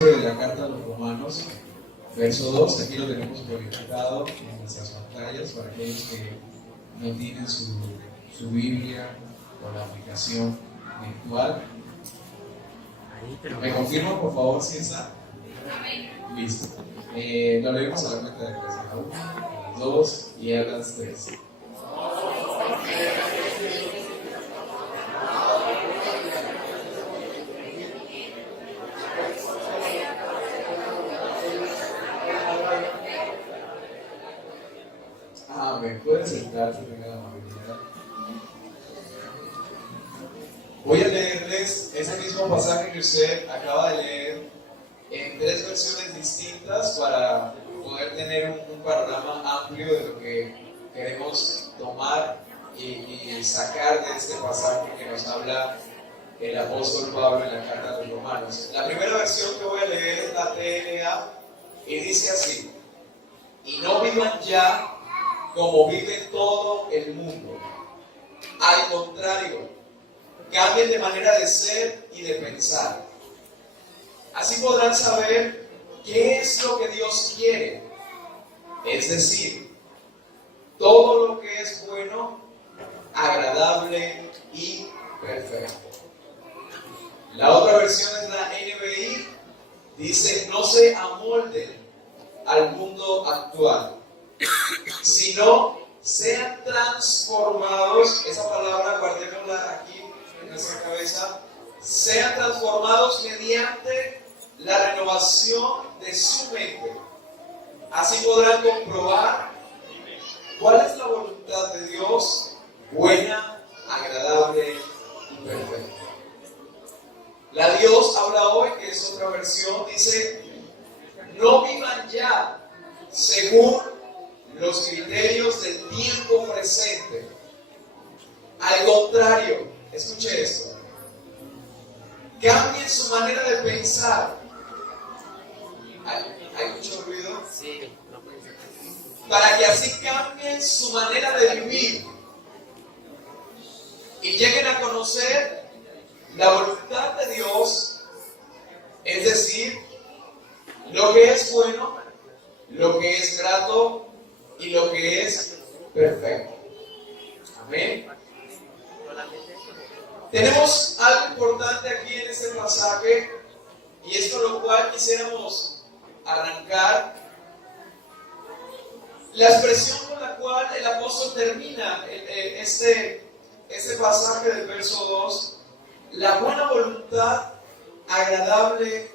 De la carta a los Romanos, verso 2, aquí lo tenemos proyectado en nuestras pantallas para aquellos que no tienen su Biblia o la aplicación virtual. ¿Me confirman, por favor, si está? Listo. Lo leemos a la cuenta de 3, a la 1, a las 2 y a las 3. Amén. Pueden sentarse, tengan la amabilidad. Voy a leerles ese mismo pasaje que usted acaba de leer en 3 versiones distintas para poder tener un panorama amplio de lo que queremos tomar y sacar de este pasaje que nos habla el apóstol Pablo en la carta a los Romanos. La primera versión que voy a leer es la TLA y dice así: y no vivan ya como vive todo el mundo. Al contrario, cambien de manera de ser y de pensar. Así podrán saber qué es lo que Dios quiere, es decir, todo lo que es bueno, agradable y perfecto. La otra versión es la NBI, dice: no se amolden al mundo actual, sino sean transformados. Esa palabra guardémosla aquí en nuestra cabeza: sean transformados mediante la renovación de su mente. Así podrán comprobar cuál es la voluntad de Dios, buena, agradable y perfecta. La Dios habla hoy, que es otra versión, dice: no vivan ya según los criterios del tiempo presente. Al contrario, escuche esto: cambien su manera de pensar. ¿Hay mucho ruido? Sí, no puede ser. Para que así cambien su manera de vivir y lleguen a conocer la voluntad de Dios, es decir, lo que es bueno, lo que es grato y lo que es perfecto. Amén. Tenemos algo importante aquí en este pasaje, y es con lo cual quisiéramos arrancar. La expresión con la cual el apóstol termina este pasaje del verso 2: la buena voluntad, agradable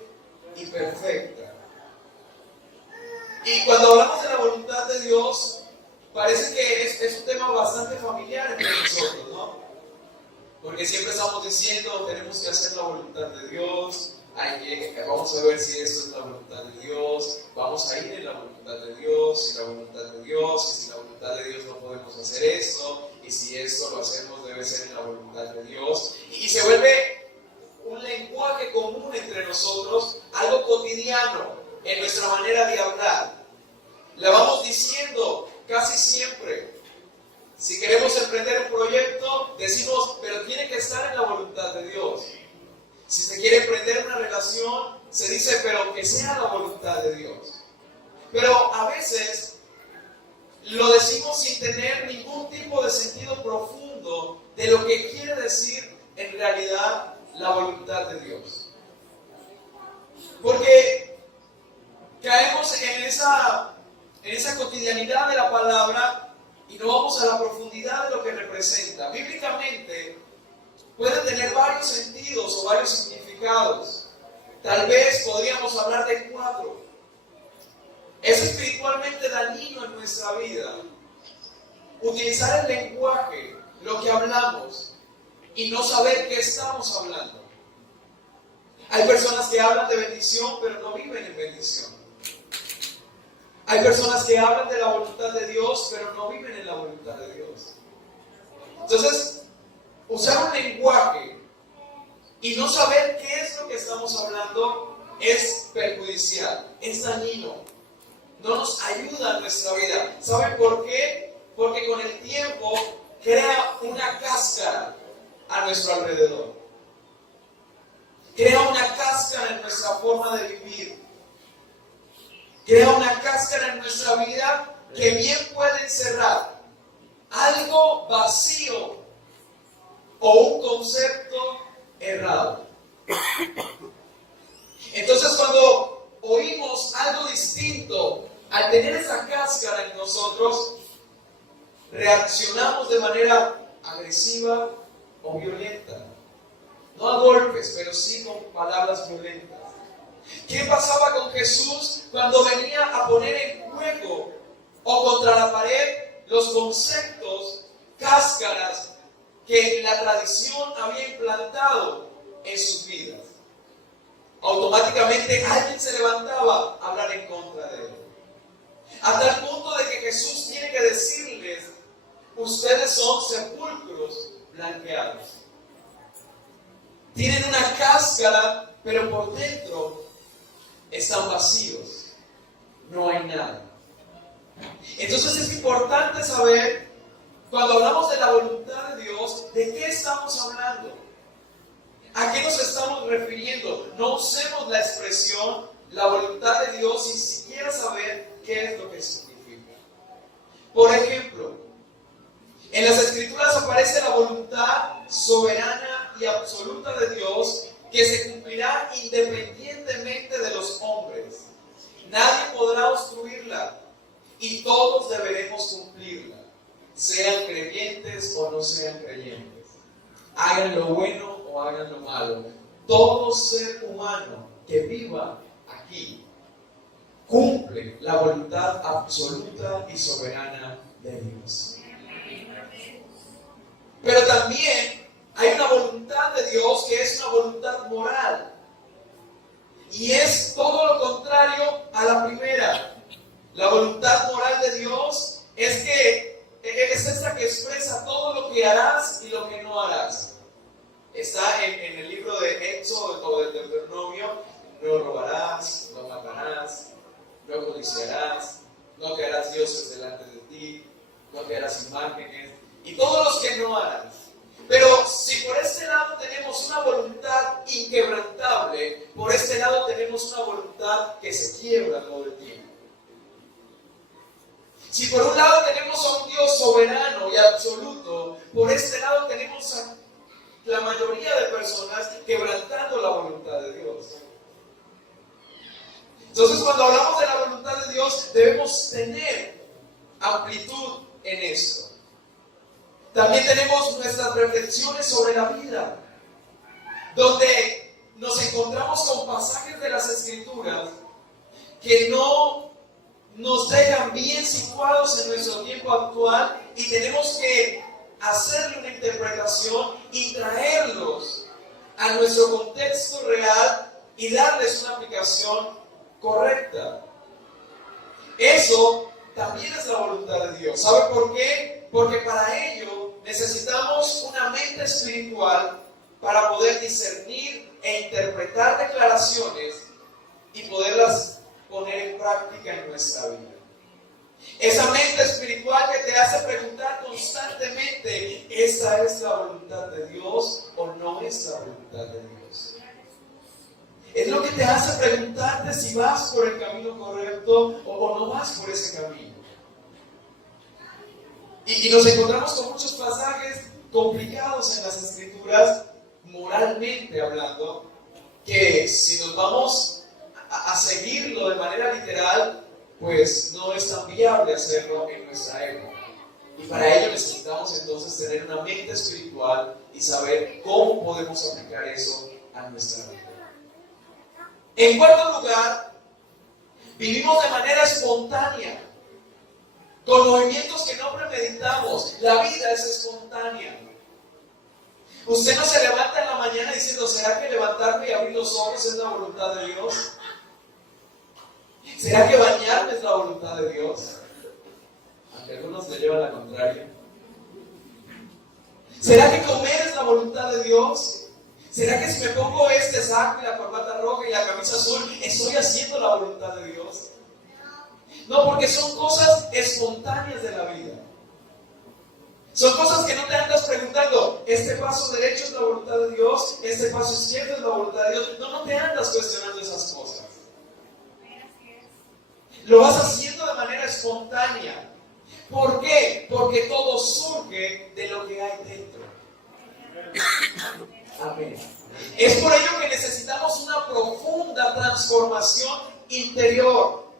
y perfecta. Y cuando hablamos de la voluntad de Dios, parece que es un tema bastante familiar entre nosotros, ¿no? Porque siempre estamos diciendo: tenemos que hacer la voluntad de Dios, vamos a ver si esto es la voluntad de Dios, vamos a ir en la voluntad de Dios, si la voluntad de Dios, y si la voluntad de Dios no podemos hacer esto, y si esto lo hacemos debe ser en la voluntad de Dios. Y se vuelve un lenguaje común entre nosotros, algo cotidiano en nuestra manera de hablar. Le vamos diciendo casi siempre: si queremos emprender un proyecto, decimos, pero tiene que estar en la voluntad de Dios. Si se quiere emprender una relación, se dice, pero que sea la voluntad de Dios. Pero a veces lo decimos sin tener ningún tipo de sentido profundo de lo que quiere decir en realidad la voluntad de Dios. Porque caemos en esa cotidianidad de la palabra y no vamos a la profundidad de lo que representa. Bíblicamente puede tener varios sentidos o varios significados. Tal vez podríamos hablar de 4. Es espiritualmente dañino en nuestra vida utilizar el lenguaje, lo que hablamos, y no saber qué estamos hablando. Hay personas que hablan de bendición, pero no viven en bendición. Hay personas que hablan de la voluntad de Dios, pero no viven en la voluntad de Dios. Entonces, usar un lenguaje y no saber qué es lo que estamos hablando es perjudicial, es dañino, no nos ayuda en nuestra vida. ¿Saben por qué? Porque con el tiempo crea una cáscara a nuestro alrededor. Crea una cáscara cáscara en nuestra forma de vivir. Crea una cáscara en nuestra vida que bien puede encerrar algo vacío o un concepto errado. Entonces, cuando oímos algo distinto, al tener esa cáscara en nosotros, reaccionamos de manera agresiva o violenta. No a golpes, pero sí con palabras violentas. ¿Qué pasaba con Jesús cuando venía a poner en juego o contra la pared los conceptos, cáscaras que la tradición había implantado en sus vidas? Automáticamente alguien se levantaba a hablar en contra de él. A tal punto de que Jesús tiene que decirles: ustedes son sepulcros blanqueados. Tienen una cáscara, pero por dentro están vacíos. No hay nada. Entonces es importante saber, cuando hablamos de la voluntad de Dios, ¿de qué estamos hablando? ¿A qué nos estamos refiriendo? No usemos la expresión la voluntad de Dios sin siquiera saber qué es lo que significa. Por ejemplo, en las Escrituras aparece la voluntad soberana y absoluta de Dios que se cumplirá independientemente de los hombres. Nadie podrá obstruirla y todos deberemos cumplirla, sean creyentes o no sean creyentes. Hagan lo bueno o hagan lo malo. Todo ser humano que viva aquí cumple la voluntad absoluta y soberana de Dios. Pero también hay una voluntad de Dios que es una voluntad moral. Y es todo lo contrario a la primera. La voluntad moral de Dios es esa que expresa todo lo que harás y lo que no harás. Está en el libro de Éxodo o de Deuteronomio: no robarás, no matarás, no codiciarás, no te harás dioses delante de ti, no te harás imágenes, y todos los que no harás. Pero si por este lado tenemos una voluntad inquebrantable, por este lado tenemos una voluntad que se quiebra todo el tiempo. Si por un lado tenemos a un Dios soberano y absoluto, por este lado tenemos a la mayoría de personas quebrantando la voluntad de Dios. Entonces, cuando hablamos de la voluntad de Dios, debemos tener amplitud en esto. También tenemos nuestras reflexiones sobre la vida, donde nos encontramos con pasajes de las Escrituras que no nos dejan bien situados en nuestro tiempo actual, y tenemos que hacerle una interpretación y traerlos a nuestro contexto real y darles una aplicación correcta. Eso también es la voluntad de Dios. ¿Sabe por qué? Porque para ello necesitamos una mente espiritual para poder discernir e interpretar declaraciones y poderlas poner en práctica en nuestra vida. Esa mente espiritual que te hace preguntar constantemente: ¿esta es la voluntad de Dios o no es la voluntad de Dios? Es lo que te hace preguntarte si vas por el camino correcto o no vas por ese camino. Y nos encontramos con muchos pasajes complicados en las Escrituras, moralmente hablando, que si nos vamos a seguirlo de manera literal, pues no es tan viable hacerlo en nuestra época. Y para ello necesitamos entonces tener una mente espiritual y saber cómo podemos aplicar eso a nuestra vida. En cuarto lugar, vivimos de manera espontánea, con movimientos que no premeditamos. La vida es espontánea. Usted no se levanta en la mañana diciendo: ¿será que levantarme y abrir los ojos es la voluntad de Dios? ¿Será que bañarme es la voluntad de Dios? Aunque algunos le llevan la contraria. ¿Será que comer es la voluntad de Dios? ¿Será que si me pongo este saco y la corbata roja y la camisa azul, estoy haciendo la voluntad de Dios? No, porque son cosas espontáneas de la vida. Son cosas que no te andas preguntando: ¿este paso derecho es la voluntad de Dios? este paso izquierdo es la voluntad de Dios. No te andas cuestionando esas cosas. Lo vas haciendo de manera espontánea. ¿Por qué? Porque todo surge de lo que hay dentro. Amén. Es por ello que necesitamos una profunda transformación interior.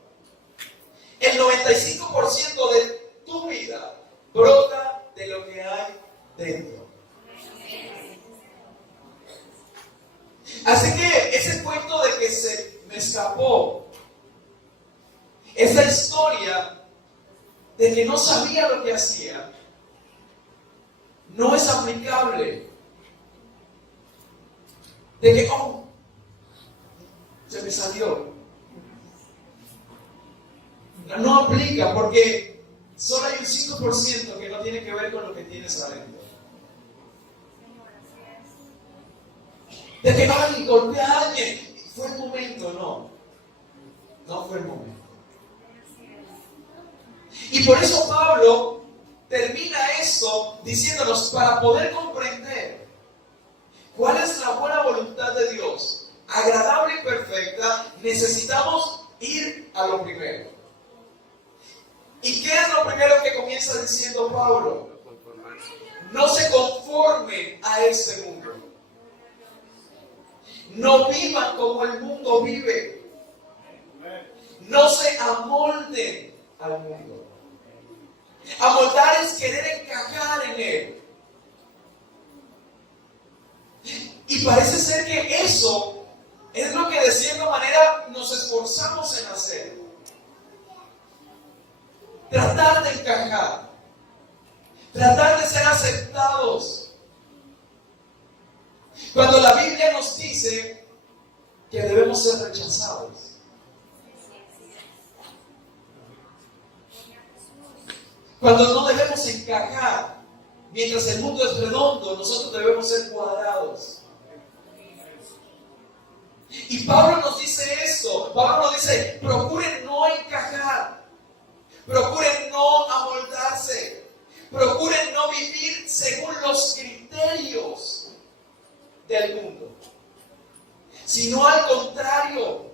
El 95% de tu vida brota de lo que hay dentro. Así que ese cuento de que se me escapó, esa historia de que no sabía lo que hacía, no es aplicable. De que, se me salió. No aplica porque solo hay un 5% que no tiene que ver con lo que tienes adentro. De que, golpeé a alguien. Fue el momento, no fue el momento. Y por eso Pablo termina esto diciéndonos, para poder comprender cuál es la buena voluntad de Dios, agradable y perfecta, necesitamos ir a lo primero. ¿Y qué es lo primero que comienza diciendo Pablo? No se conformen a este mundo. No vivan como el mundo vive. No se amolden al mundo. Amoldar es querer encajar en él. Y parece ser que eso es lo que de cierta manera nos esforzamos en hacer. Tratar de encajar. Tratar de ser aceptados. Cuando la Biblia nos dice que debemos ser rechazados. Cuando no debemos encajar, mientras el mundo es redondo, nosotros debemos ser cuadrados. Y Pablo nos dice esto. Pablo nos dice, procuren no encajar. Procuren no amoldarse. Procuren no vivir según los criterios del mundo. Sino al contrario,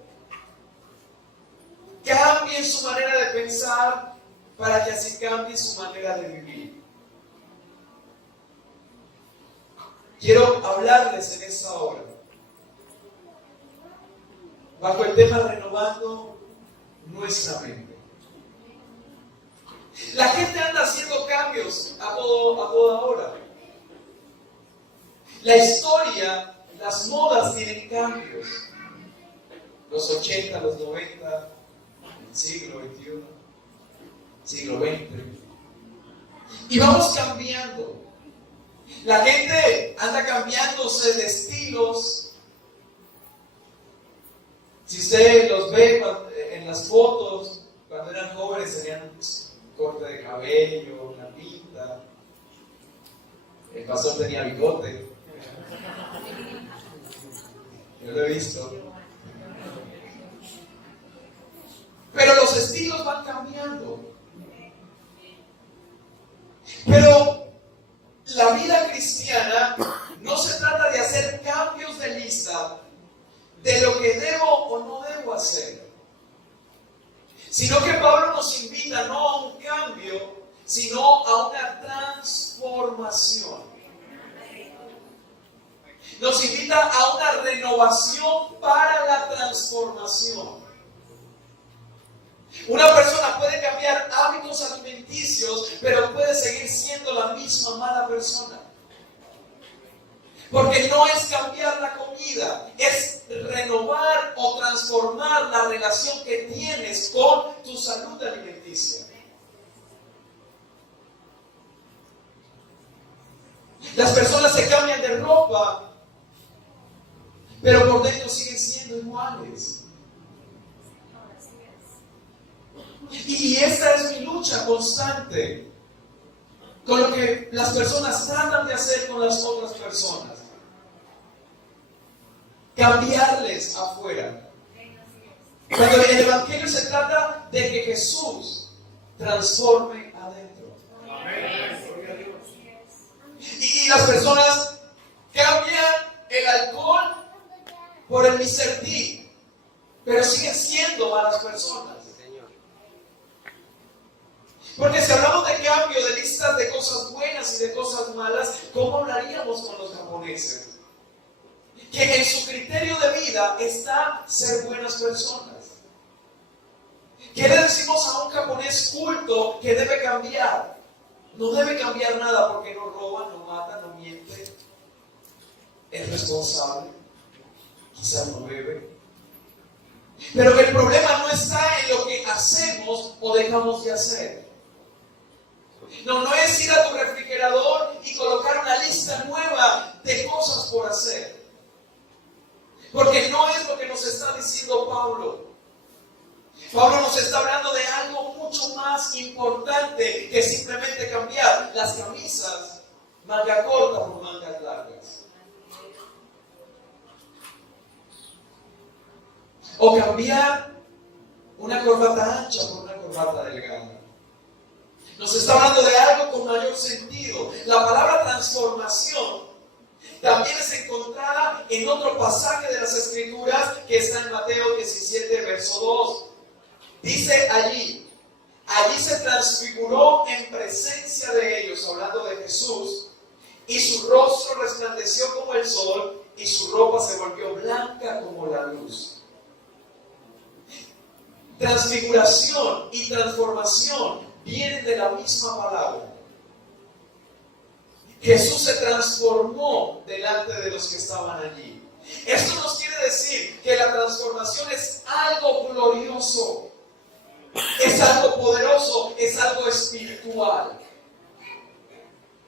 cambien su manera de pensar para que así cambie su manera de vivir. Quiero hablarles en esta hora bajo el tema renovando nuestra mente. La gente anda haciendo cambios a toda hora. La historia, las modas tienen cambios. Los 80, los 90, el siglo XXI, siglo XX. Y vamos cambiando. La gente anda cambiándose de estilos. Si usted los ve en las fotos, cuando eran jóvenes tenían corte de cabello, una pinta. El pastor tenía bigote. Yo lo he visto. Pero los estilos van cambiando. Pero la vida cristiana no se trata de hacer cambios de lista de lo que debo o no debo hacer, sino que Pablo nos invita no a un cambio, sino a una transformación. Nos invita a una renovación para la transformación. Una persona puede cambiar hábitos alimenticios, pero puede seguir siendo la misma mala persona. Porque no es cambiar la comida, es renovar o transformar la relación que tienes con tu salud alimenticia. Las personas se cambian de ropa, pero por dentro siguen siendo iguales. Y esta es mi lucha constante con lo que las personas tratan de hacer con las otras personas. Cambiarles afuera. Cuando el Evangelio se trata de que Jesús transforme adentro. Y las personas cambian el alcohol por el Mr. T, pero siguen siendo malas personas. Porque si hablamos de cambio, de listas de cosas buenas y de cosas malas, ¿cómo hablaríamos con los japoneses? Que en su criterio de vida está ser buenas personas. ¿Qué le decimos a un japonés culto que debe cambiar? No debe cambiar nada porque no roba, no mata, no miente, es responsable, quizás no bebe. Pero el problema no está en lo que hacemos o dejamos de hacer. No es ir a tu refrigerador y colocar una lista nueva de cosas por hacer. Porque no es lo que nos está diciendo Pablo. Pablo nos está hablando de algo mucho más importante que simplemente cambiar las camisas manga corta por mangas largas. O cambiar una corbata ancha por una corbata delgada. Nos está hablando de algo con mayor sentido. La palabra transformación también es encontrada en otro pasaje de las Escrituras que está en Mateo 17, verso 2. Dice allí se transfiguró en presencia de ellos, hablando de Jesús, y su rostro resplandeció como el sol, y su ropa se volvió blanca como la luz. Transfiguración y transformación vienen de la misma palabra. Jesús se transformó delante de los que estaban allí. Esto nos quiere decir que la transformación es algo glorioso, es algo poderoso, es algo espiritual.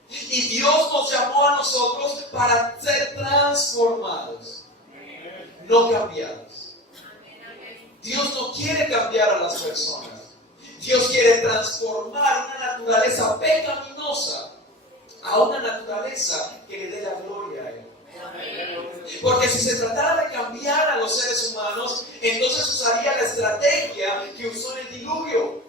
Y Dios nos llamó a nosotros para ser transformados, no cambiados. Dios no quiere cambiar a las personas. Dios quiere transformar una naturaleza pecaminosa a una naturaleza que le dé la gloria a Él. Porque si se tratara de cambiar a los seres humanos, entonces usaría la estrategia que usó en el diluvio.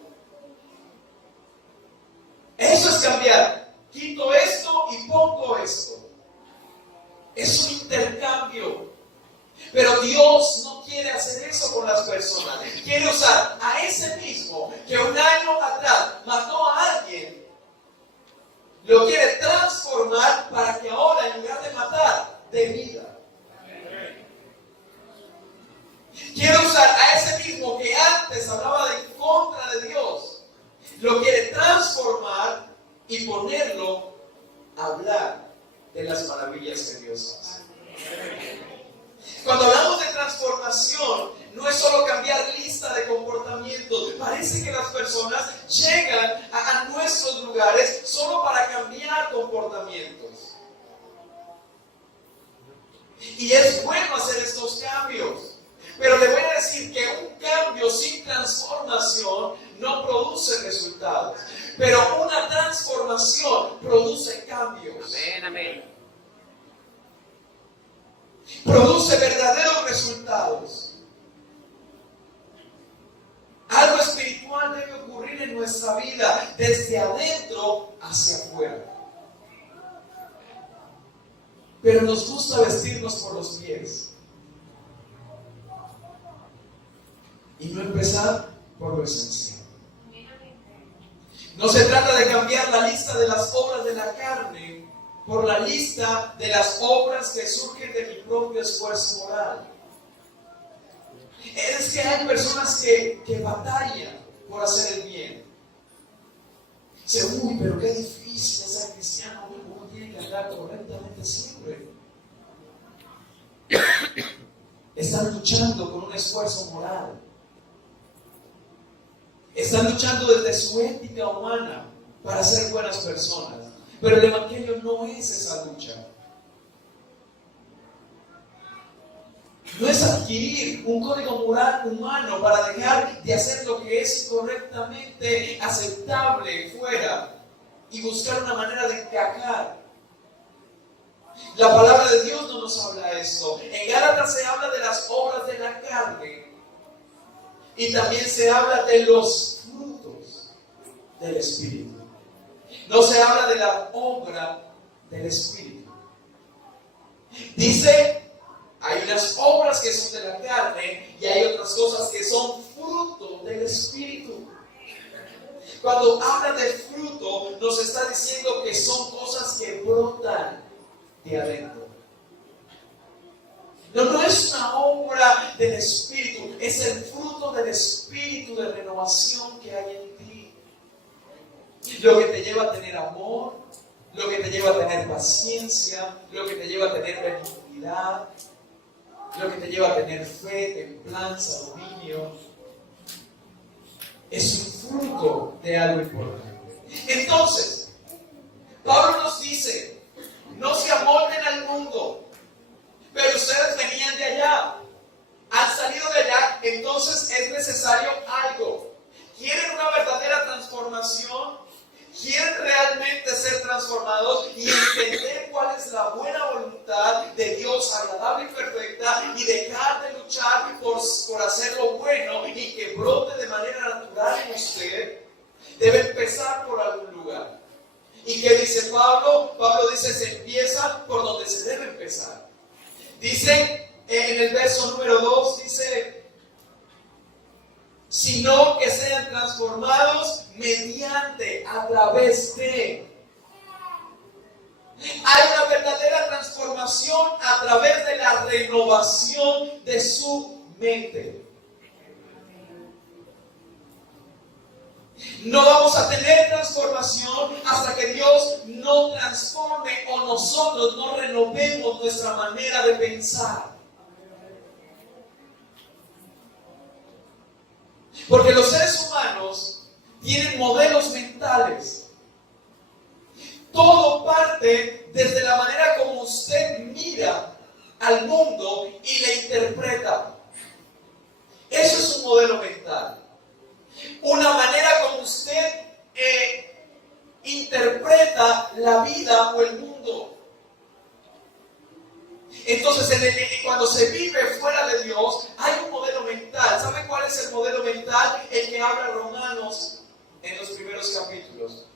Eso es cambiar. Quito esto y pongo esto. Es un intercambio. Pero Dios no quiere hacer eso con las personas. Quiere usar a ese mismo que un año atrás mató a alguien. Lo quiere transformar para que ahora, en lugar de matar, dé vida. Quiere usar a ese mismo que antes hablaba de en contra de Dios. Lo quiere transformar y ponerlo a hablar de las maravillas que Dios hace. Cuando hablamos de transformación, no es solo cambiar lista de comportamientos. Parece que las personas llegan a nuestros lugares solo para cambiar comportamientos. Y es bueno hacer estos cambios. Pero le voy a decir que un cambio sin transformación no produce resultados. Pero una transformación produce cambios. Amén, amén. Produce verdaderos resultados. Algo espiritual debe ocurrir en nuestra vida desde adentro hacia afuera. Pero nos gusta vestirnos por los pies y no empezar por lo esencial. No se trata de cambiar la lista de las obras de la carne por la lista de las obras que surgen de mi propio esfuerzo moral. Es que hay personas que batallan por hacer el bien. Dicen, uy, pero qué difícil es ser cristiano, uno tiene que andar correctamente siempre. Están luchando con un esfuerzo moral. Están luchando desde su ética humana para ser buenas personas. Pero el Evangelio no es esa lucha. No es adquirir un código moral humano para dejar de hacer lo que es correctamente aceptable fuera y buscar una manera de encajar. La palabra de Dios no nos habla esto. En Gálatas se habla de las obras de la carne y también se habla de los frutos del Espíritu. No se habla de la obra del Espíritu. Dice, hay unas obras cosas que son de la carne y hay otras cosas que son fruto del Espíritu. Cuando habla de fruto, nos está diciendo que son cosas que brotan de adentro. No es una obra del Espíritu, es el fruto del Espíritu de renovación que hay en ti. Lo que te lleva a tener amor, lo que te lleva a tener paciencia, lo que te lleva a tener benignidad, lo que te lleva a tener fe, templanza, dominio. Es un fruto de algo importante. Entonces, Pablo nos dice, no se amolden al mundo, pero ustedes venían de allá, han salido de allá, entonces es necesario algo. ¿Quieren una verdadera transformación? ¿Quieren realmente ser transformados y entender cuál es la buena voluntad de Dios, agradable y perfecta, y dejar de luchar por hacer lo bueno y que brote de manera natural en usted? Debe empezar por algún lugar. ¿Y qué dice Pablo? Pablo dice, se empieza por donde se debe empezar. Dice en el verso número 2, dice, sino que sean transformados mediante, a través de. Hay una verdadera transformación a través de la renovación de su mente. No vamos a tener transformación hasta que Dios no transforme o nosotros no renovemos nuestra manera de pensar. Porque los seres humanos tienen modelos mentales. Todo parte desde la manera como usted mira al mundo y le interpreta. Eso es un modelo mental. Una manera como usted interpreta la vida o el mundo. Entonces, cuando se vive fuera de Dios, hay un modelo mental. ¿Saben cuál es el modelo mental? El que habla Romanos en los primeros capítulos.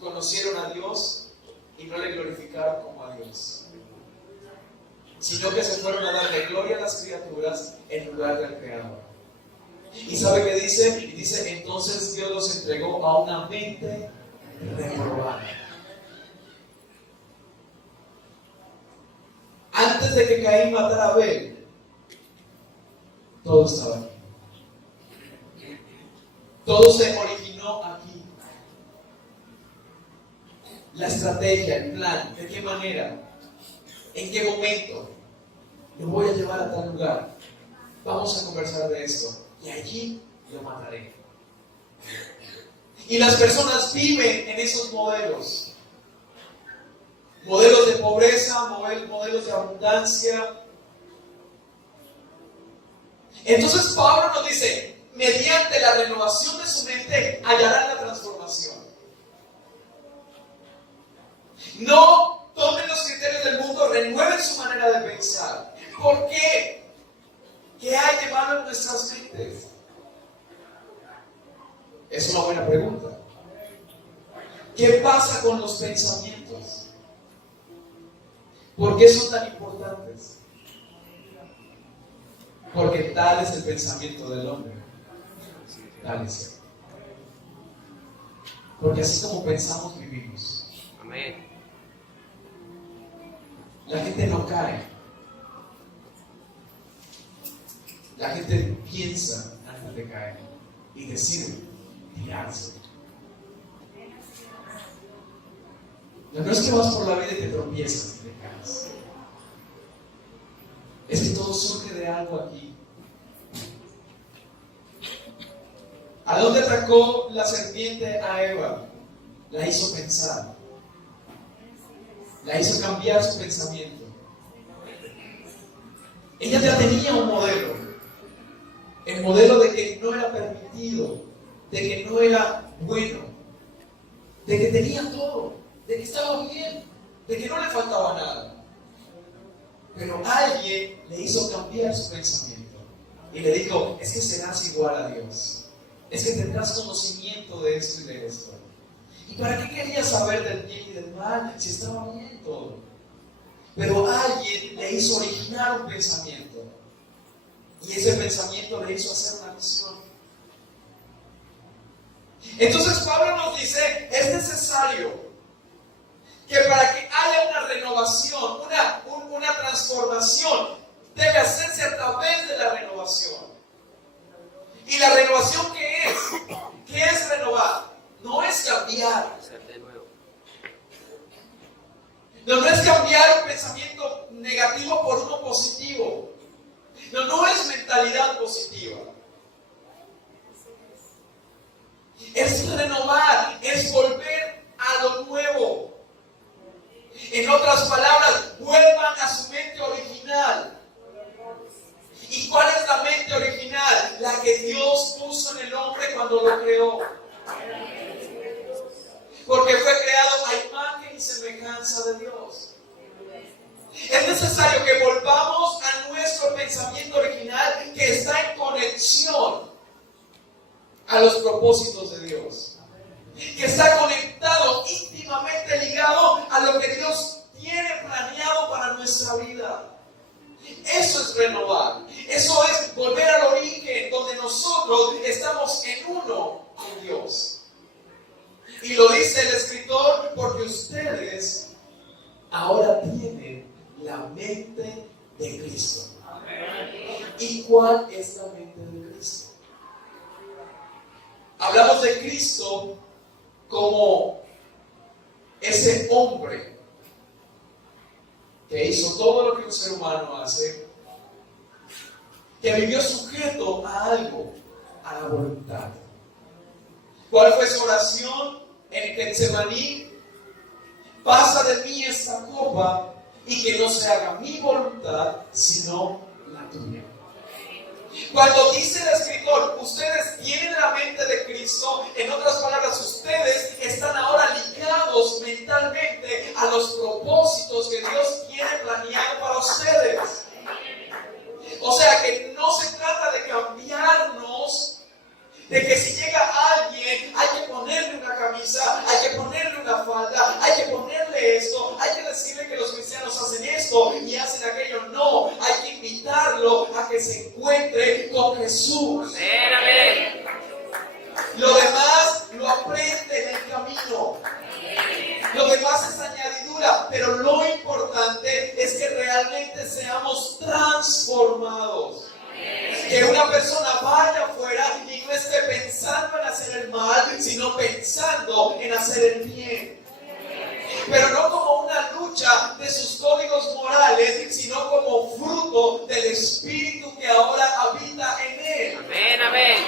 Conocieron a Dios y no le glorificaron como a Dios, sino que se fueron a darle gloria a las criaturas en lugar del Creador. ¿Y sabe qué dice? Y dice, entonces Dios los entregó a una mente reprobada. Antes de que Caín matara a Abel, todo estaba aquí. Todo se originó aquí. La estrategia, el plan, ¿de qué manera? ¿En qué momento? Lo voy a llevar a tal lugar. Vamos a conversar de esto. Y allí lo mataré. Y las personas viven en esos modelos. Modelos de pobreza, modelos de abundancia. Entonces Pablo nos dice, mediante la renovación de su mente hallarán la transformación. No tomen los criterios del mundo, renueven su manera de pensar. ¿Por qué? ¿Qué hay de malo en nuestras mentes? Es una buena pregunta. ¿Qué pasa con los pensamientos? ¿Por qué son tan importantes? Porque tal es el pensamiento del hombre. Tal es. Porque así como pensamos, vivimos. Amén. La gente no cae. La gente piensa antes de caer y decide tirarse. No es que vas por la vida y te tropiezas y te caes. Es que todo surge de algo aquí. ¿A dónde atacó la serpiente a Eva? La hizo pensar. La hizo cambiar su pensamiento. Ella ya tenía un modelo. El modelo de que no era permitido, de que no era bueno, de que tenía todo, de que estaba bien, de que no le faltaba nada. Pero alguien le hizo cambiar su pensamiento y le dijo, es que serás igual a Dios, es que tendrás conocimiento de esto y de esto. ¿Y para qué quería saber del bien y del mal si estaba bien todo? Pero alguien le hizo originar un pensamiento. Y ese pensamiento le hizo hacer una misión. Entonces Pablo nos dice, es necesario que para que haya una renovación, una transformación, debe hacerse a través de la renovación. ¿Y la renovación qué es? ¿Qué es renovar? No es cambiar. No es cambiar un pensamiento negativo por uno positivo. No es mentalidad positiva. Es renovar, es volver a lo nuevo. En otras palabras, vuelvan a su mente original. ¿Y cuál es la mente original? La que Dios puso en el hombre cuando lo creó. Porque fue creado a imagen y semejanza de Dios. Es necesario que volvamos a nuestro pensamiento original que está en conexión a los propósitos de Dios. Que está conectado, íntimamente ligado a lo que Dios tiene planeado para nuestra vida. Eso es renovar. Eso es volver al origen donde nosotros estamos en uno con Dios. Y lo dice el escritor porque ustedes ahora tienen la mente de Cristo. ¿Y cuál es la mente de Cristo? Hablamos de Cristo como ese hombre que hizo todo lo que un ser humano hace, que vivió sujeto a algo, a la voluntad. ¿Cuál fue su oración en Getsemaní? Pasa de mí esta copa y que no se haga mi voluntad, sino la tuya. Cuando dice el escritor, ustedes tienen la mente de Cristo, en otras palabras, ustedes están ahora ligados mentalmente a los propósitos que Dios tiene planeado para ustedes. O sea que no se trata de cambiarnos, de que si llega alguien hay que ponerle una camisa, hay que ponerle una falda, hay que ponerle esto, hay que decirle que los cristianos hacen esto y hacen aquello. No, hay que invitarlo a que se encuentre con Jesús. Amén. Lo demás lo aprende en el camino. Lo demás es añadidura, pero lo importante es que realmente seamos transformados. Que una persona vaya afuera y no esté pensando en hacer el mal, sino pensando en hacer el bien. Pero no como una lucha de sus códigos morales, sino como fruto del Espíritu que ahora habita en él. Amén, amén.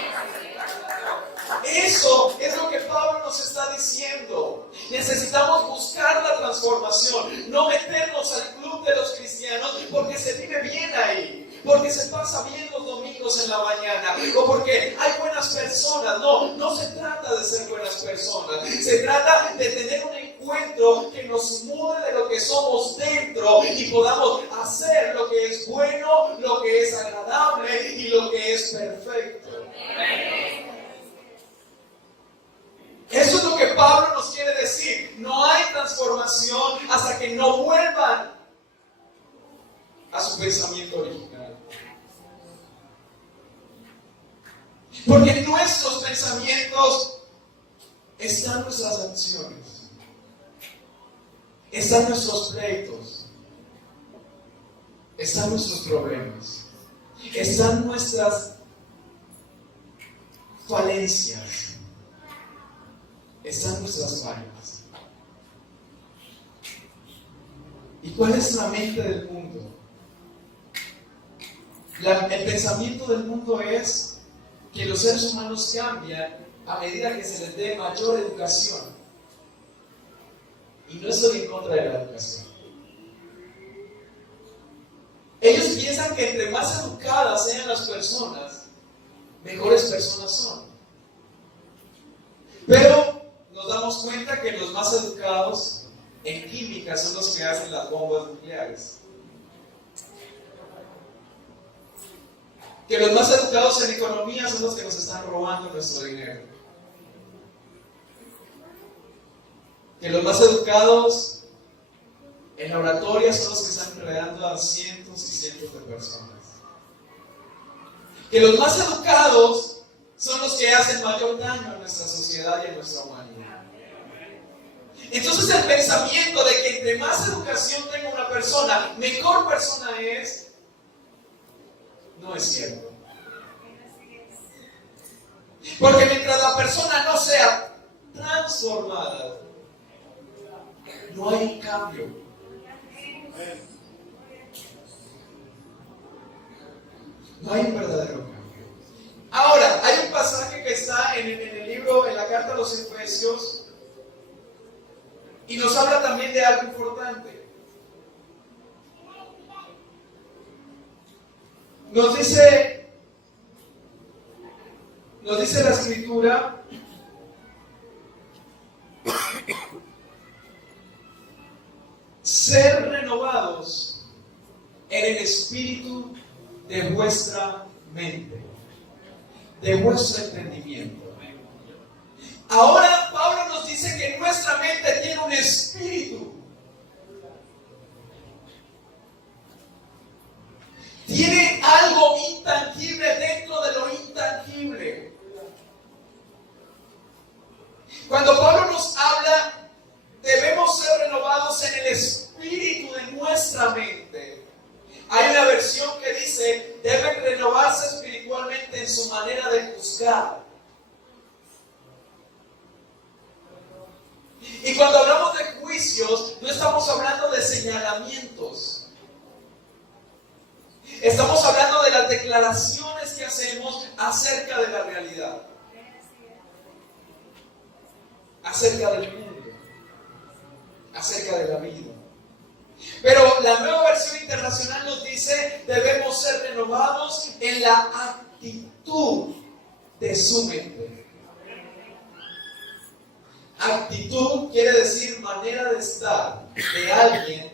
Eso es lo que Pablo nos está diciendo. Necesitamos buscar la transformación, no meternos al club de los cristianos porque se vive bien ahí. Porque se pasa bien los domingos en la mañana, o porque hay buenas personas. No se trata de ser buenas personas. Se trata de tener un encuentro que nos mude de lo que somos dentro y podamos hacer lo que es bueno, lo que es agradable y lo que es perfecto. Eso es lo que Pablo nos quiere decir. No hay transformación hasta que no vuelvan a su pensamiento original. Porque en nuestros pensamientos están nuestras acciones, están nuestros pleitos, están nuestros problemas, están nuestras falencias, están nuestras fallas. ¿Y cuál es la mente del mundo? El pensamiento del mundo es que los seres humanos cambian a medida que se les dé mayor educación. Y no estoy en contra de la educación. Ellos piensan que entre más educadas sean las personas, mejores personas son. Pero nos damos cuenta que los más educados en química son los que hacen las bombas nucleares. Que los más educados en economía son los que nos están robando nuestro dinero. Que los más educados en la oratoria son los que están enredando a cientos y cientos de personas. que los más educados son los que hacen mayor daño a nuestra sociedad y a nuestra humanidad. Entonces el pensamiento de que entre más educación tenga una persona, mejor persona es, no es cierto. Porque mientras la persona no sea transformada, no hay un cambio. No hay un verdadero cambio. Ahora, hay un pasaje que está en el libro, en la carta a los Efesios, y nos habla también de algo importante. Nos dice la Escritura, ser renovados en el espíritu de vuestra mente, de vuestro entendimiento. Ahora Pablo nos dice que nuestra mente tiene un espíritu. Tiene algo intangible dentro de lo intangible. Cuando Pablo nos habla, debemos ser renovados en el espíritu de nuestra mente. Hay una versión que dice, deben renovarse espiritualmente en su manera de juzgar. Y cuando hablamos de juicios, no estamos hablando de señalamientos. Estamos hablando de las declaraciones que hacemos acerca de la realidad. Acerca del mundo. Acerca de la vida. Pero la nueva versión internacional nos dice, debemos ser renovados en la actitud de su mente. Actitud quiere decir manera de estar de alguien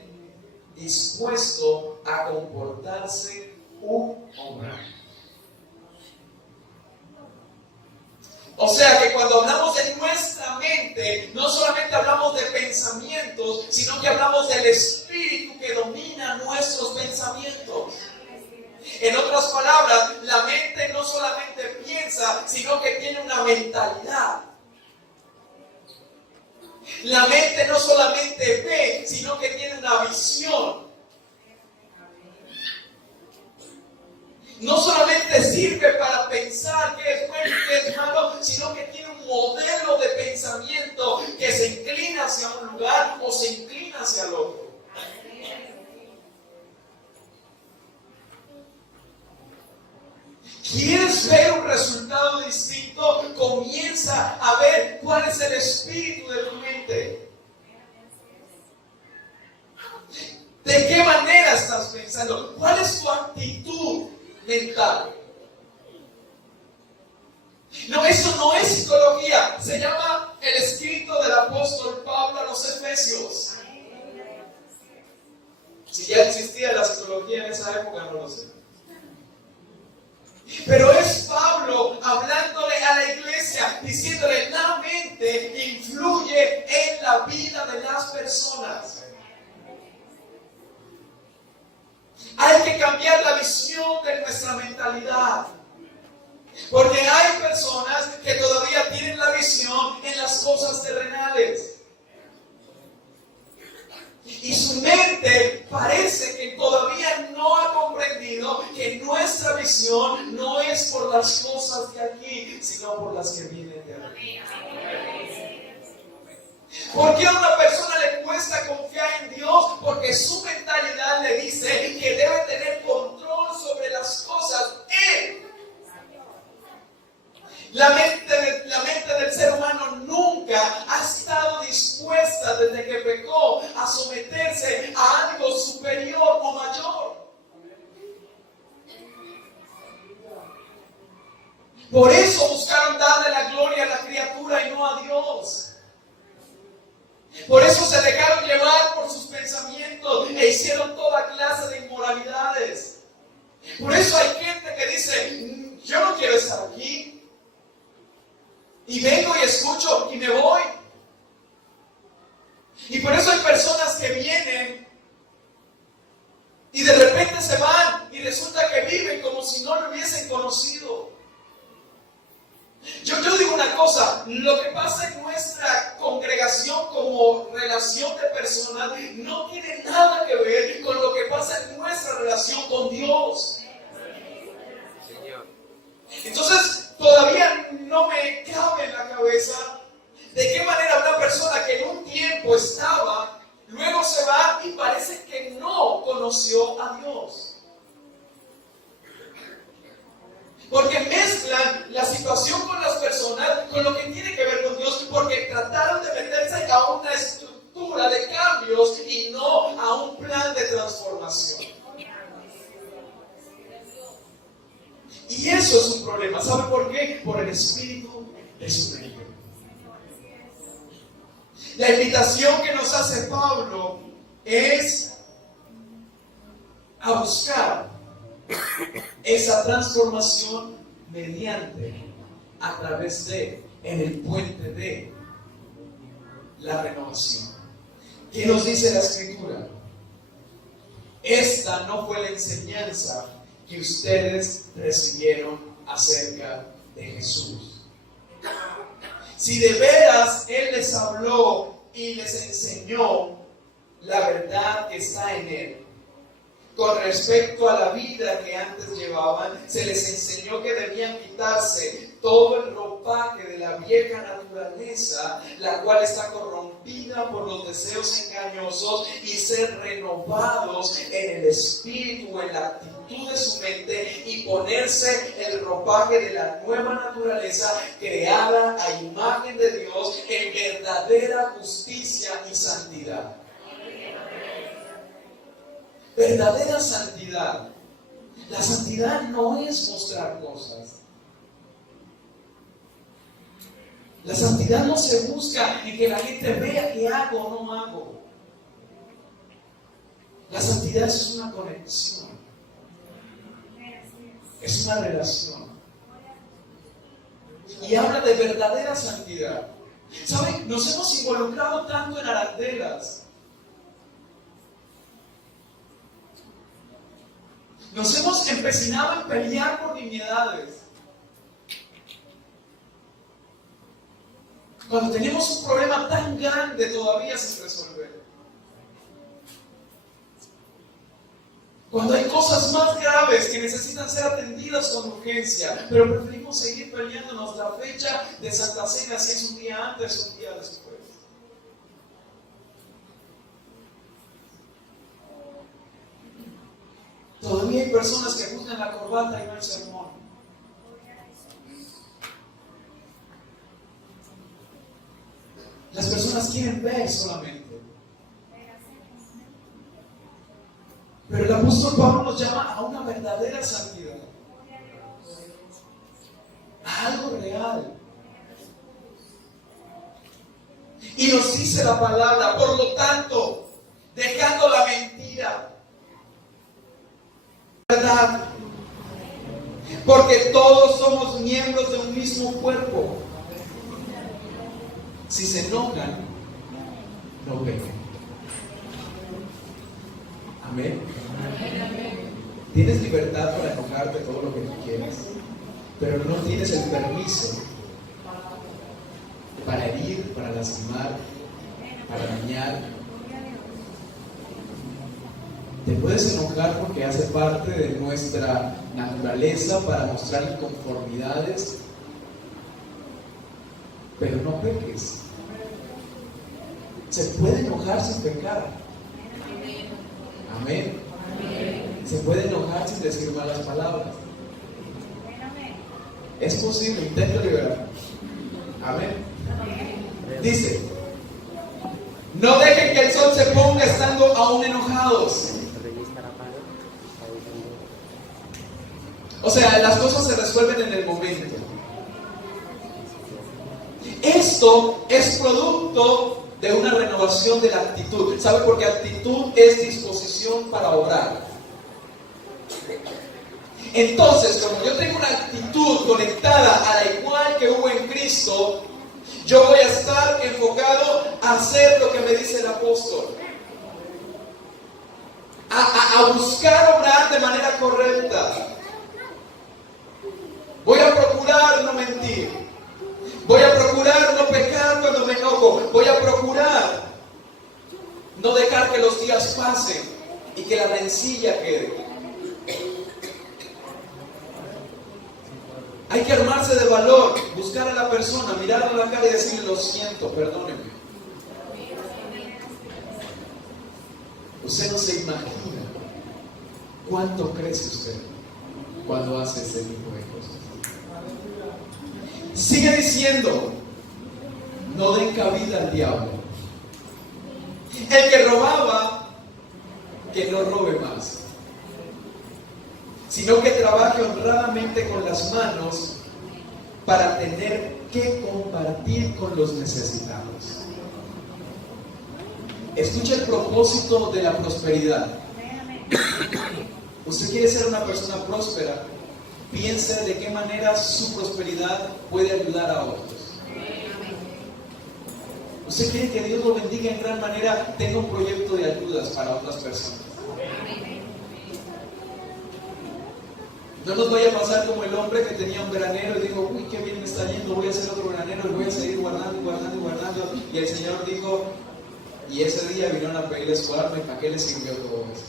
dispuesto a comportarse un hombre. O sea que cuando hablamos de nuestra mente, no solamente hablamos de pensamientos, sino que hablamos del espíritu que domina nuestros pensamientos. En otras palabras, la mente no solamente piensa, sino que tiene una mentalidad. La mente no solamente ve, sino que tiene una visión. No solamente sirve para pensar qué es bueno y qué es malo, sino que tiene un modelo de pensamiento que se inclina hacia un lugar o se inclina hacia el otro. ¿Quieres ver un resultado distinto? Comienza a ver cuál es el espíritu de tu mente. ¿De qué manera estás pensando? ¿Cuál es tu actitud mental? No, eso no es psicología. Se llama el escrito del apóstol Pablo a los Efesios. Si ya existía la psicología en esa época, no lo sé. Pero es Pablo hablándole a la iglesia, diciéndole, la mente influye en la vida de las personas. Hay que cambiar la visión de nuestra mentalidad. Porque hay personas que todavía tienen la visión en las cosas terrenales. Y su mente parece que todavía no ha comprendido que nuestra visión no es por las cosas de aquí, sino por las que vienen de arriba. ¿Por qué a una persona le cuesta confiar en Dios? Porque su mentalidad le dice que debe tener control sobre las cosas Él. La mente del ser humano nunca ha estado dispuesta desde que pecó a someterse a algo superior o mayor. Por eso buscaron darle la gloria a la criatura y no a Dios. Por eso se dejaron llevar por sus pensamientos e hicieron toda clase de inmoralidades. Por eso hay gente que dice, yo no quiero estar aquí. Y vengo y escucho y me voy. Y por eso hay personas que vienen y de repente se van y resulta que viven como si no lo hubiesen conocido. relación con Dios. Entonces, todavía no me cabe en la cabeza de qué manera una persona que en un tiempo estaba, luego se va y parece que no conoció a Dios. Porque mezclan la situación con las personas con lo que tiene que ver con Dios, porque trataron de meterse a una estructura de cambios y no a un plan de transformación. Y eso es un problema. ¿Sabe por qué? Por el espíritu de su mente. La invitación que nos hace Pablo es a buscar esa transformación mediante, a través de, en el puente de la renovación. ¿Qué nos dice la Escritura? Esta no fue la enseñanza que ustedes recibieron acerca de Jesús. Si de veras Él les habló y les enseñó la verdad que está en Él, con respecto a la vida que antes llevaban, se les enseñó que debían quitarse todo el ropaje de la vieja naturaleza, la cual está corrompida por los deseos engañosos, y ser renovados en el espíritu, en la actitud de su mente, y ponerse el ropaje de la nueva naturaleza creada a imagen de Dios en verdadera justicia y santidad. Verdadera santidad. La santidad no es mostrar cosas. La santidad no se busca en que la gente vea que hago o no hago. La santidad es una conexión. Es una relación. Y habla de verdadera santidad. ¿Saben? Nos hemos involucrado tanto en arandelas. Nos hemos empecinado en pelear por nimiedades. Cuando tenemos un problema tan grande todavía sin resolver. Cuando hay cosas más graves que necesitan ser atendidas con urgencia, pero preferimos seguir peleándonos la fecha de Santa Cena, si es un día antes o un día después. Todavía hay personas que juzgan la corbata y no el sermón. Las personas quieren ver solamente. Pero el apóstol Pablo nos llama a una verdadera santidad. A algo real. Y nos dice la palabra, por lo tanto, dejando la mentira, verdad, porque todos somos miembros de un mismo cuerpo. Si se enojan, no pecan. Amén. Tienes libertad para enojarte todo lo que tú quieras, pero no tienes el permiso para herir, para lastimar, para dañar. Te puedes enojar porque hace parte de nuestra naturaleza para mostrar inconformidades, pero no peques. Se puede enojar sin pecar. Amén. Se puede enojar sin decir malas palabras. Es posible, intenta liberar. Amén. Dice, no dejen que el sol se ponga estando aún enojados. O sea, las cosas se resuelven en el momento. Esto es producto de una renovación de la actitud. ¿Sabe? Porque actitud es disposición para obrar. Entonces, como yo tengo una actitud conectada a la igual que hubo en Cristo, yo voy a estar enfocado a hacer lo que me dice el apóstol. A buscar obrar de manera correcta. Voy a procurar no mentir. Voy a procurar no pecar cuando me enojo. Voy a procurar no dejar que los días pasen y que la rencilla quede. Hay que armarse de valor, buscar a la persona, mirarla a la cara y decirle: lo siento, perdóneme. Usted no se imagina cuánto crece usted cuando hace ese tipo de cosas. Sigue diciendo: no den cabida al diablo. El que robaba, que no robe más, sino que trabaje honradamente con las manos para tener que compartir con los necesitados. Escucha el propósito de la prosperidad. Usted quiere ser una persona próspera, piense de qué manera su prosperidad puede ayudar a otros. Usted quiere que Dios lo bendiga en gran manera, tenga un proyecto de ayudas para otras personas. No nos vaya a pasar como el hombre que tenía un granero y dijo: uy, qué bien me está yendo, voy a hacer otro granero y voy a seguir guardando y guardando y guardando. Y el Señor dijo, y ese día vinieron a pedirle su arma, ¿y para qué le sirvió todo eso?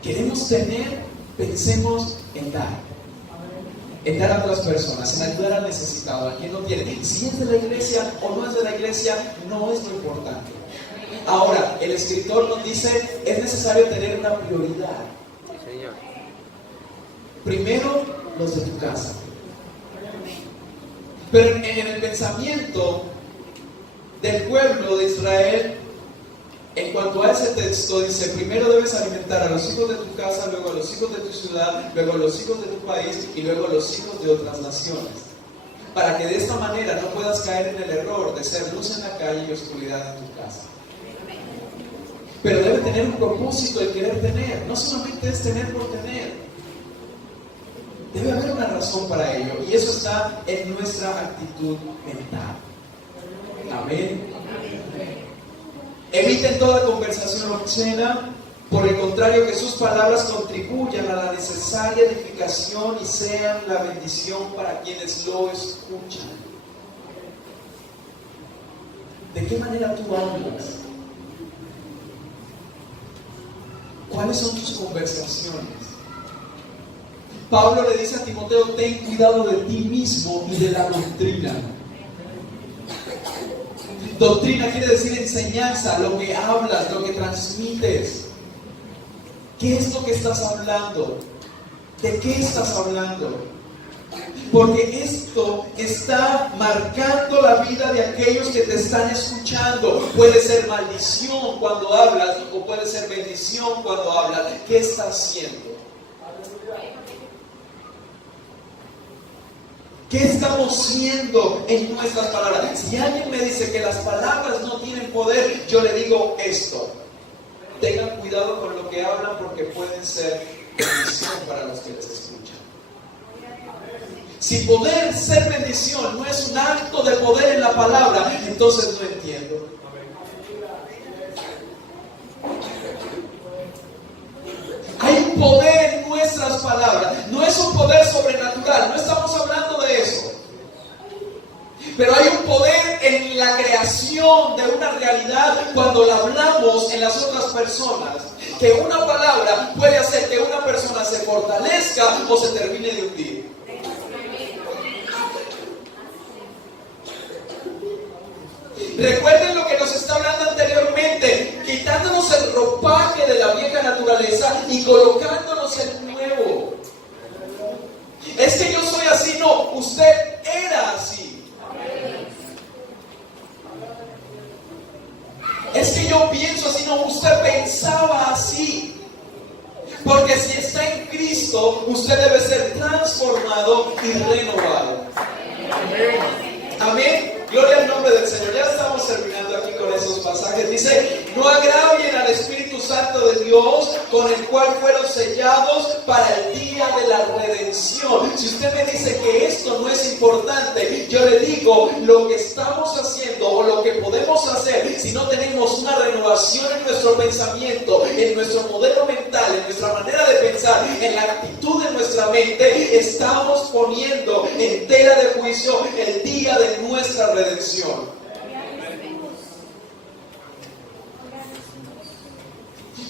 Queremos tener, pensemos en dar a otras personas, en ayudar al necesitado, a quien no tiene. Si es de la iglesia o no es de la iglesia, no es lo importante. Ahora, el escritor nos dice: es necesario tener una prioridad. Primero, los de tu casa. Pero en el pensamiento del pueblo de Israel, en cuanto a ese texto, dice: primero debes alimentar a los hijos de tu casa, luego a los hijos de tu ciudad, luego a los hijos de tu país y luego a los hijos de otras naciones, para que de esta manera no puedas caer en el error de ser luz en la calle y oscuridad en tu casa. Pero debe tener un propósito el querer tener, no solamente es tener por tener. Debe haber una razón para ello, y eso está en nuestra actitud mental. Amén. Eviten toda conversación obscena, por el contrario, que sus palabras contribuyan a la necesaria edificación y sean la bendición para quienes lo escuchan. ¿De qué manera tú hablas? ¿Cuáles son tus conversaciones? Pablo le dice a Timoteo: ten cuidado de ti mismo y de la doctrina. Doctrina quiere decir enseñanza, lo que hablas, lo que transmites. ¿Qué es lo que estás hablando? ¿De qué estás hablando? Porque esto está marcando la vida de aquellos que te están escuchando. Puede ser maldición cuando hablas o puede ser bendición cuando hablas. ¿Qué estás haciendo? ¿Qué estamos siendo en nuestras palabras? Si alguien me dice que las palabras no tienen poder, yo le digo esto: tengan cuidado con lo que hablan, porque pueden ser bendición para los que les escuchan. Si poder ser bendición no es un acto de poder en la palabra, entonces no entiendo. Hay un poder en nuestras palabras. No es un poder sobrenatural, no estamos hablando de eso. Pero hay un poder en la creación de una realidad cuando la hablamos en las otras personas, que una palabra puede hacer que una persona se fortalezca o se termine de hundir. Recuerden lo que nos está hablando anteriormente, quitándonos el ropaje de la vieja naturaleza y colocándonos el nuevo. Es que yo soy así, no, usted era así. Es que yo pienso así, no, usted pensaba así. Porque si está en Cristo, usted debe ser transformado y renovado. Amén. Gloria al nombre del Señor. Ya estamos terminando aquí con esos pasajes. Dice: no agravien al Espíritu Santo de Dios, con el cual fueron sellados para el día de la redención. Si usted me dice que esto no es importante, yo le digo: lo que estamos haciendo o lo que podemos hacer, si no tenemos una renovación en nuestro pensamiento, en nuestro modelo mental, en nuestra manera de pensar, en la actitud de nuestra mente, estamos poniendo en tela de juicio el día de nuestra redención.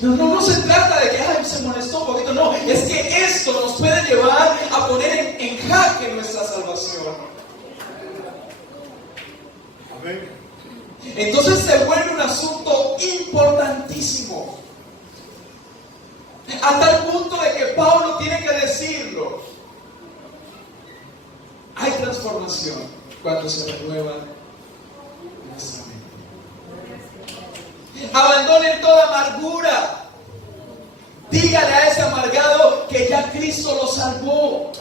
No se trata de que ay, se molestó un poquito. No, es que esto nos puede llevar a poner en jaque nuestra salvación. Amén. Entonces se vuelve un asunto importantísimo. A tal punto de que Pablo tiene que decirlo. Hay transformación cuando se renueva nuestra mente. Abandonen toda amargura. Dígale a ese amargado que ya Cristo lo salvó.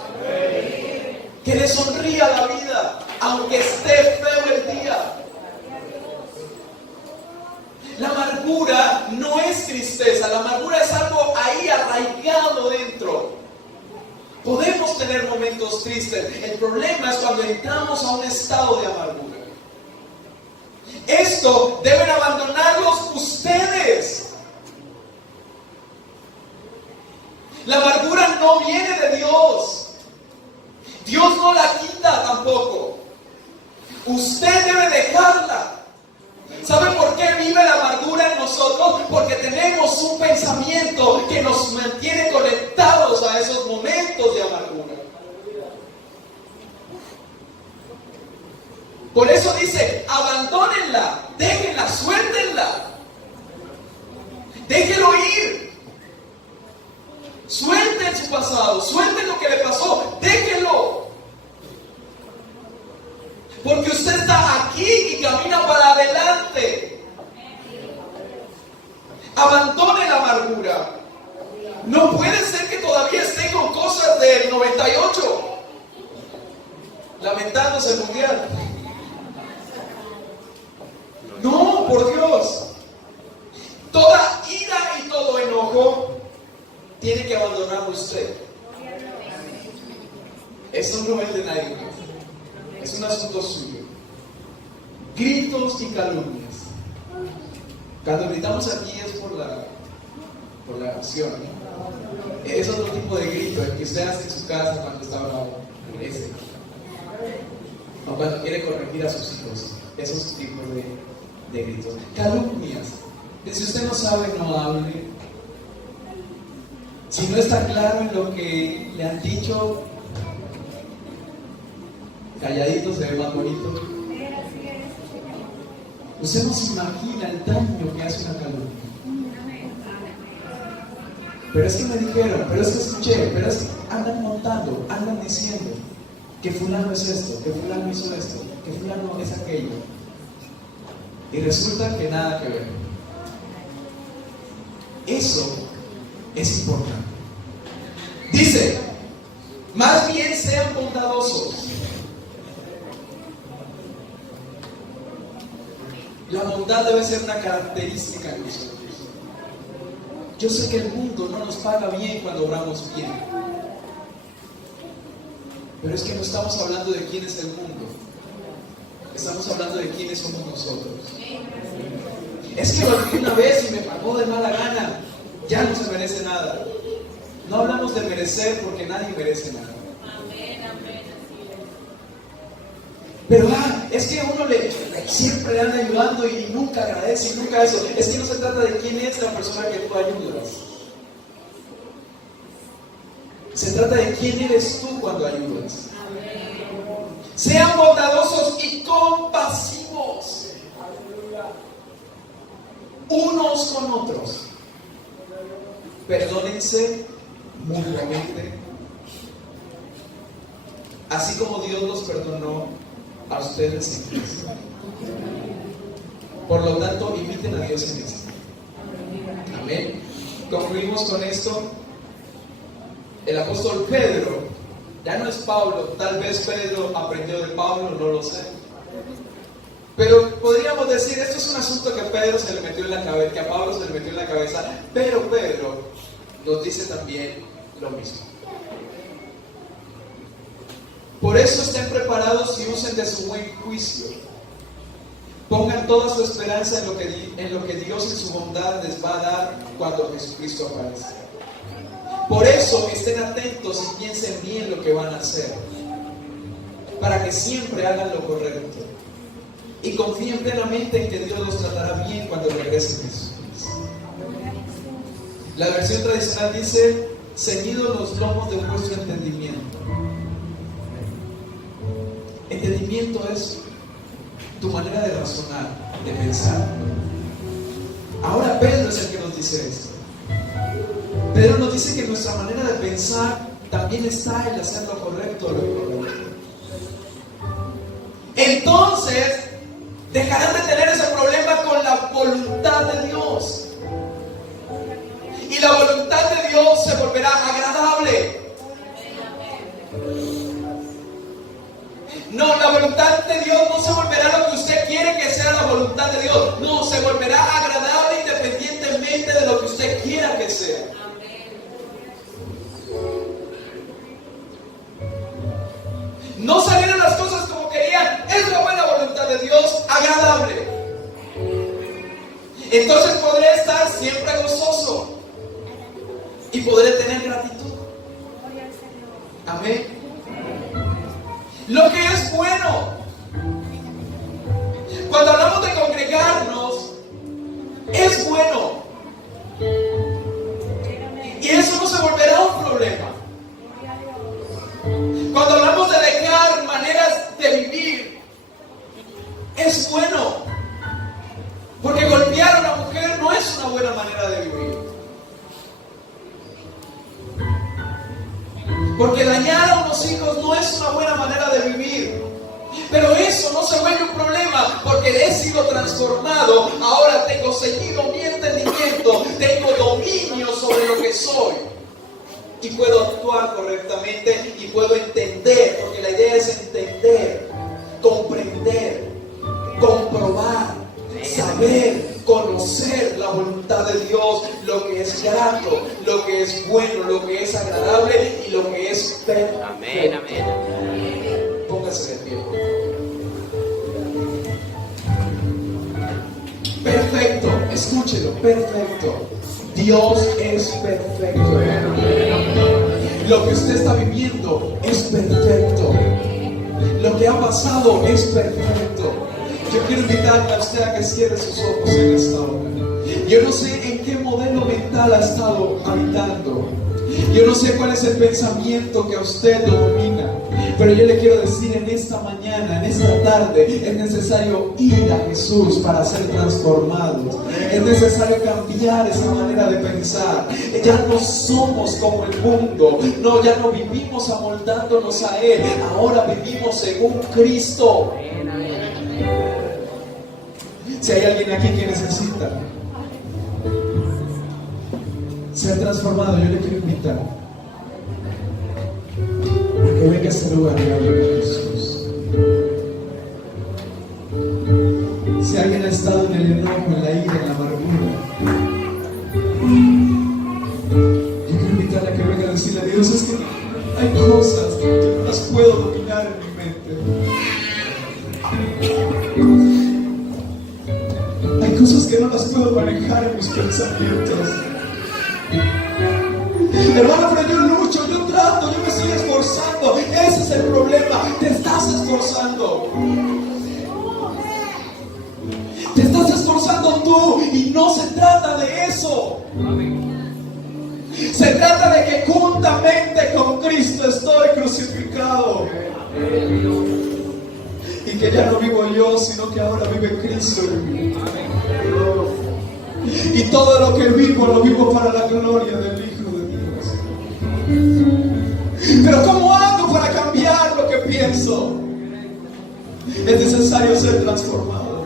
Que le sonría la vida, aunque esté feo el día. La amargura no es tristeza, la amargura es algo ahí arraigado dentro. Podemos tener momentos tristes, el problema es cuando entramos a un estado de amargura. Esto deben abandonarlos ustedes. La amargura no viene de Dios. Dios no la quita tampoco. Usted debe dejarla. ¿Sabe por qué vive la amargura en nosotros? Porque tenemos un pensamiento que nos mantiene conectados a esos momentos de amargura. Por eso dice, abandónenla, déjenla, suéltenla. Déjenlo ir. Suelten su pasado, suelten lo que le pasó, déjenlo. Porque usted está aquí y camina para adelante. Abandone la amargura. No puede ser que todavía esté con cosas del 98, lamentándose el mundial. No, por Dios. Toda ira y todo enojo tiene que abandonarlo usted. Eso no es de nadie más. Es un asunto suyo. Gritos y calumnias. Cuando gritamos aquí es por la acción, ¿no? Es otro tipo de grito, el que usted hace en su casa cuando está bravo. Ese. O cuando quiere corregir a sus hijos. Esos tipos de gritos. Calumnias. Si usted no sabe, no hable. Si no está claro en lo que le han dicho, calladito se ve más bonito. Usted no se imagina el daño que hace una calumnia. Pero es que me dijeron, pero es que escuché, pero es que andan montando, andan diciendo que fulano es esto, que fulano hizo esto, que fulano es aquello. Y resulta que nada que ver. Eso es importante. Dice, más bien sean bondadosos. La bondad debe ser una característica de nosotros. Yo sé que el mundo no nos paga bien cuando obramos bien. Pero es que no estamos hablando de quién es el mundo. Estamos hablando de quiénes somos nosotros. Es que lo dije una vez y me pagó de mala gana. Ya no se merece nada. No hablamos de merecer porque nadie merece nada. Pero es que a uno siempre le anda ayudando y nunca agradece y nunca eso. Es que no se trata de quién es la persona que tú ayudas. Se trata de quién eres tú cuando ayudas. Sean bondadosos y compasivos unos con otros. Perdónense mutuamente, así como Dios los perdonó a ustedes en Cristo. Por lo tanto, imiten a Dios en esto. Amén. Concluimos con esto. El apóstol Pedro, ya no es Pablo, tal vez Pedro aprendió de Pablo, no lo sé. Pero podríamos decir, esto es un asunto que a Pedro se le metió en la cabeza, que a Pablo se le metió en la cabeza, pero Pedro nos dice también lo mismo. Por eso estén preparados y usen de su buen juicio. Pongan toda su esperanza en lo que Dios en su bondad les va a dar cuando Jesucristo aparezca. Por eso estén atentos y piensen bien lo que van a hacer, para que siempre hagan lo correcto. Y confíen plenamente en que Dios los tratará bien cuando regrese Jesucristo. La versión tradicional dice: ceñidos los lomos de vuestro entendimiento. Entendimiento es tu manera de razonar, de pensar. Ahora Pedro es el que nos dice esto. Pedro nos dice que nuestra manera de pensar también está en hacer lo correcto o lo incorrecto. Entonces dejarán de tener ese problema con la voluntad de Dios. Y la voluntad de Dios se volverá agradable. No, la voluntad de Dios no se volverá lo que usted quiere que sea la voluntad de Dios. No, se volverá agradable independientemente de lo que usted quiera que sea. No salieron las cosas como querían. Es la buena voluntad de Dios, agradable. Entonces podré estar siempre gozoso y podré tener gratitud. Amén. Lo que es bueno. Cuando hablamos de congregarnos, es bueno. Y eso no se volverá un problema. Cuando hablamos de dejar maneras de vivir, es bueno. Porque golpear a una mujer no es una buena manera de vivir. Porque dañar a unos hijos no es una buena manera de vivir. Pero eso no se vuelve un problema, porque he sido transformado. Ahora tengo ceñido mi entendimiento, tengo dominio sobre lo que soy. Y puedo actuar correctamente y puedo entender, porque la idea es entender, comprender, comprobar, saber, conocer la voluntad de Dios, lo que es grato, lo que es bueno, lo que es agradable y lo que es perfecto. Amén, amén. Póngase de pie. Perfecto, escúchelo, perfecto. Dios es perfecto. Lo que usted está viviendo es perfecto. Lo que ha pasado es perfecto. Yo quiero invitarle a usted a que cierre sus ojos en esta hora. Yo no sé en qué modelo mental ha estado habitando. Yo no sé cuál es el pensamiento que a usted lo domina. Pero yo le quiero decir en esta mañana, en esta tarde, es necesario ir a Jesús para ser transformados. Es necesario cambiar esa manera de pensar. Ya no somos como el mundo. No, ya no vivimos amoldándonos a Él. Ahora vivimos según Cristo. Si hay alguien aquí que necesita ser transformado, yo le quiero invitar a que venga a este lugar y hable con Jesús. Si alguien ha estado en el enojo, en la ira, en la amargura, yo quiero invitarle a que venga a decirle a Dios: es que hay cosas que yo no las puedo dominar en mi mente. Hay cosas que no las puedo manejar en mis pensamientos. Hermano, pero yo lucho, yo trato, yo me estoy esforzando. Ese es el problema. Te estás esforzando. Te estás esforzando tú y no se trata de eso. Se trata de que juntamente con Cristo estoy crucificado. Y que ya no vivo yo, sino que ahora vive Cristo en mí. Y todo lo que vivo, lo vivo para la gloria del Hijo de Dios. Pero ¿cómo hago para cambiar lo que pienso? Es necesario ser transformado.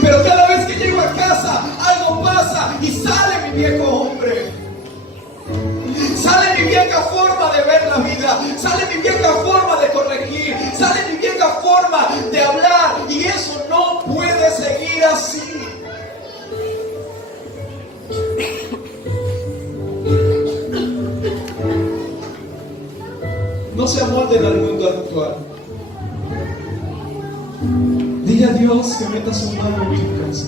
Pero cada vez que llego a casa, algo pasa y sale mi viejo hombre. Sale mi vieja forma de ver la vida, sale mi vieja forma de corregir, sale mi vieja forma de hablar, y eso no puede seguir así. No se amolden al mundo actual. Dile a Dios que meta su mano en tu casa.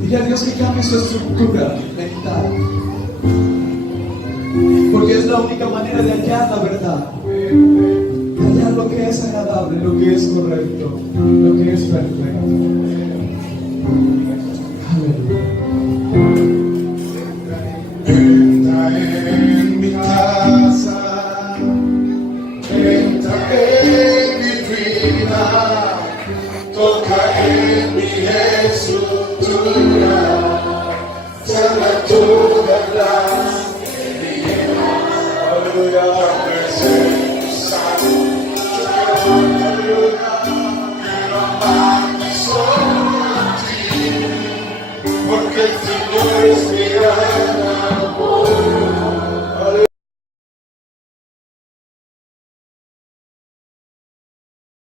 Dile a Dios que cambie su estructura mental. Porque es la única manera de hallar la verdad. De hallar lo que es agradable, lo que es correcto, lo que es perfecto. toca en mi Jesús tu sana tu verdad. Aleluya.